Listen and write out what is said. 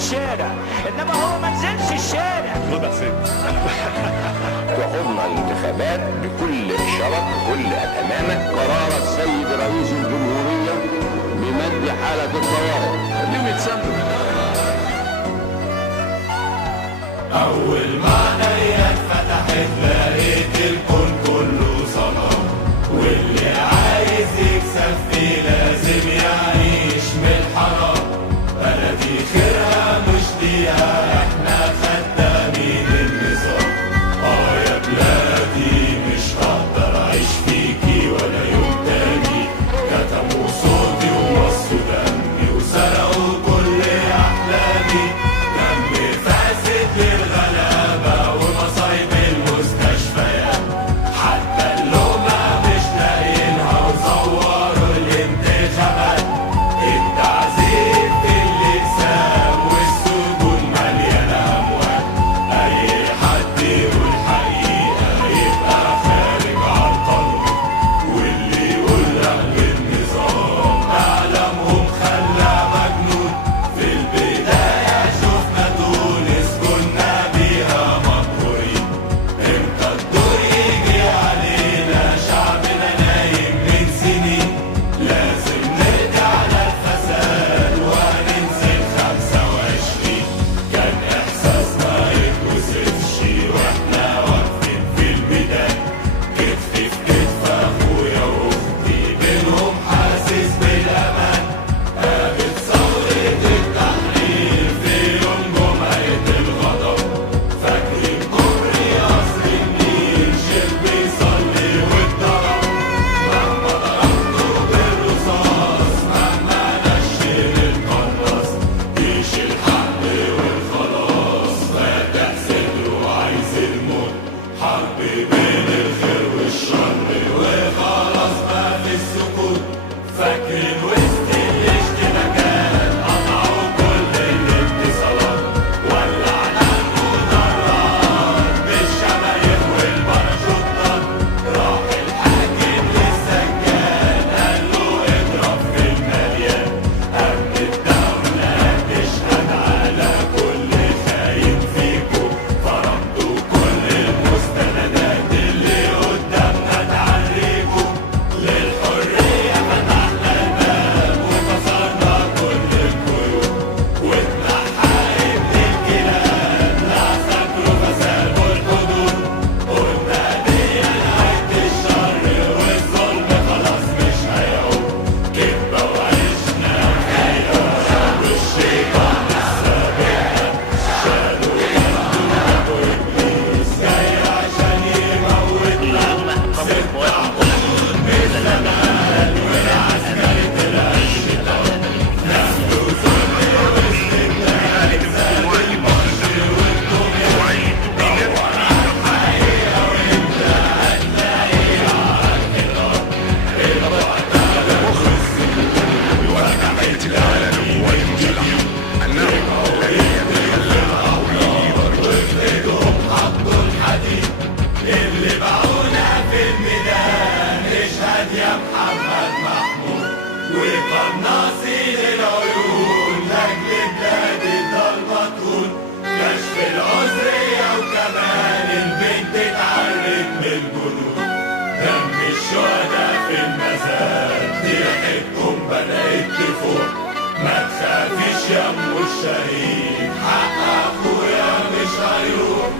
الشارع، انما هو ما نزلش الشارع. تخضنا الانتخابات بكل شرف بكل أتمامة قرار السيد رئيس الجمهورية بمد حالة الطوارئ. ليه متسمى؟ أول ما عينيا اتفتحت لقيت الكون كله صنم، واللي عايز يكسب فيه لازم يعيش من الحرام. بلدي خيرها مش ليها، احنا خدامين النظام. يا بلادي مش هقدر اعيش فيكي ولا يوم تاني. كتموا صوتي ومصوا دمي وسرقوا كل احلامي. دمي فاسد للغلابة ومصايب المستشفيات، حتى اللومة مش لاقيينها وزوروا الانتخابات. التعذيب في اللسان والسجون مليانة أموات. أي حد يقول حقيقة يبقى خارج عن قانون، واللي يقول رغم النظام أعلامهم خلى مجنون. في البداية شفنا تونس كنا بيها مقهورين، امتى الدور يجي علينا شعبنا نايم من سنين. لازم نرجع للفساد وهننزل 25. كان إحساسنا يتوصفش واحنا واقفين في الميدان، كتف في كتف أخويا وأختي بينهم حاسس بالأمان. قامت ثورة التحرير في يوم جمعة الغضب، فاكرين كوبري قصر النيل شيخ بيصلي واتضرب. مهما ضربته بالرصاص مهما نشل القناص، جيش الحق والخلاص فاتح صدره عايز الموت. حرب بين الخير والشر وخلاص ما في السكوت. فاكرين وسط الاشتباكات قطعوا كل الاتصالات، ولعنا المدرعات بالشمايل والباراشوتات. راح الحاكم للسجان قال له اضرب في المليان. أمن الدولة تشهد على كل خاين فيكو، فرمتوا كل المستندات اللي قدامنا تعريكو. للحرية فتحنا الباب وكسرنا كل القيود، واتنحى ابن الكلاب لا فاكروا فسابوا الحدود. قلنا دي نهاية الشر والظلم خلاص مش هيعود. كدبة وعشنا خيرة والشيطان لسه بينا. شالوا يده جابوا إبليس جاي عشان يموتنا. ست عقود بالزمان والعسكرة طلعت شيطان. نسل وظلم واستبداد زاد المرج والطغيان. دور على الحقيقة وانت هتلاقيها عالحيطان. المعتقل والسجون وجمعية العالم والمسلح أنه لن يتخلى وفيدهم حطوا الحديد. اللي باعونا في الميدان اشهد يا محمد محمود. وقناصين العيون لاجل بلاد الضلمة تهون. كشف العذرية وكمان البنت اتعرت من الجنود. دم الشهداء في المزاد ريحتكم بدأت تفوق. ما تخافيش يا ام الشهيد، حق اخويا مش هيروح.